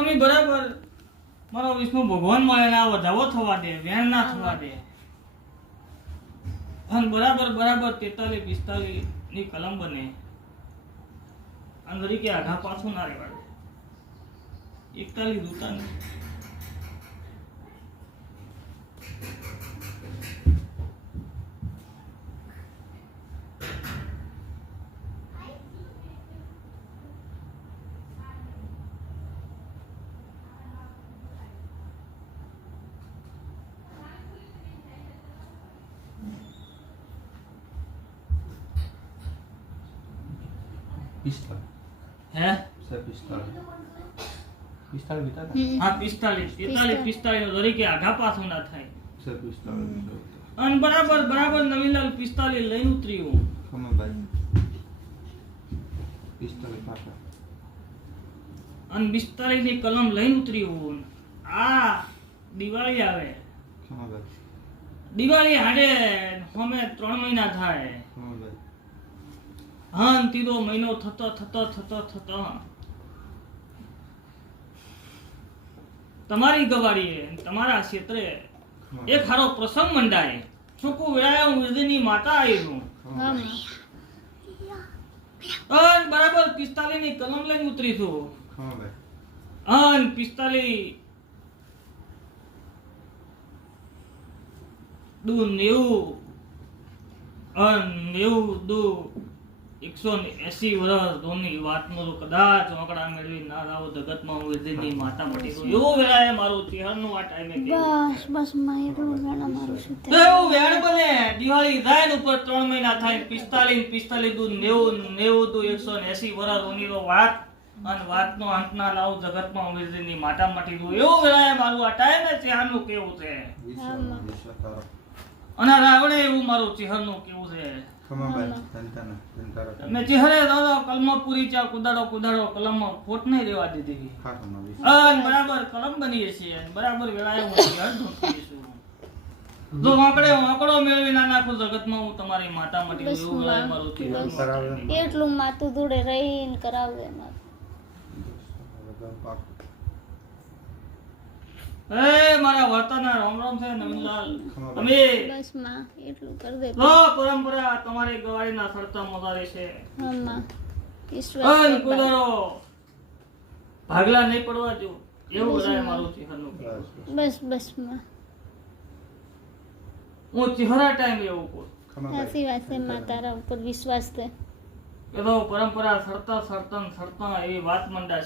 તમે બરાબર મારો વિષ્ણુ ભગવાનમાં એને વધાવો થવા દે વેણ ના થવા દે. અને બરાબર બરાબર તેતાલીસ પિસ્તાલીસની કલમ બને. અને તરીકે આઘા પાછું ના રહેવા દે એકતાલીસ રૂતા પિસ્તાળીસ હે સાહેબ પિસ્તાળીસ પિસ્તાળીસ. હા પિસ્તાલીસ તેતાલીસ પિસ્તાલીસ તરીકે આઘા પાછું ના થાય. સાહેબ પિસ્તાળીસ અને બરાબર બરાબર નવીનલાલ પિસ્તાલીસ લઈને ઉતર્યું. પિસ્તાળીસ પાછા અને પિસ્તાલીસની કલમ લઈને ઉતર્યું. આ દિવાળી આવે. દિવાળી હાડે અમે ત્રણ મહિના થાય. હા તીધો મહિનો થતો થતો થતો થતો. તમારી ગવાડીએ તમારા ક્ષેત્રે એક હારો પ્રસંગ મંડાય. સુકુ વેળાએ હું વિધિની માતા આવી છું હા. બરાબર પિસ્તાલીસની કલમ લઈને ઉતરી છું. અન પિસ્તાલીસ દુ નેવું. અન નેવું દુ એકસો એસી વર્ષ દોની વાતનો તો કદાચ વાંકડા મેળવી ના લાવો જગતમાં હું વિધિની માતા મટી તો એવો વેળાએ મારું ચહેરનું આ ટાઈમે બસ બસ મારું વેળા મારું શું તો એવું વેળ બને દિવાળી થાય ને ઉપર ત્રણ મહિના થાય પિસ્તાલીસ પિસ્તાલીસ દૂધ નેવું નેવું દુ એકસો ને એસી વર્ષ ઓની વાત અને વાતનો અંત ના લાવ જગતમાં અમૃતની માતા માટી દો એવું વેળાએ મારું આ ટાઈમ ને ચહેરનું કેવું છે? અને રાવણે એવું મારું ચહેરનું કેવું છે? મેં ચહેરે દાદા કલમ પૂરી ચા કુદાડો કુદાડો કલમ ખોટ નહીં રહેવા દીધી. વિશ્વ બરાબર કલમ બનીએ છીએ બરાબર વેળાએ હું ઢોકીએ જો વાંકડે વાંકડો મેળવી ના નાખું જગતમાં હું તમારી માતા માટે એવું લાય મારું એટલું માથું ધૂળે રહીને કરાવે મારે એ મારા વર્તના રામ રામ છે નવીનલાલ. તમે બસમાં એટલું કરી દે. લો પરંપરા તમારી ગવાળીના સરતા મદારી છે. હા માં. અન ભાગલા નહીં પડવા જો એવું બધાએ મારું ચહેરનું. બસ બસ. માં. હું ચિહરા ટાઈમ એવું કહું સાચી વાત છે માં. તારા ઉપર વિશ્વાસ છે. એનો તો પરંપરા સરતા સરતન સરતા એવી વાત મંડા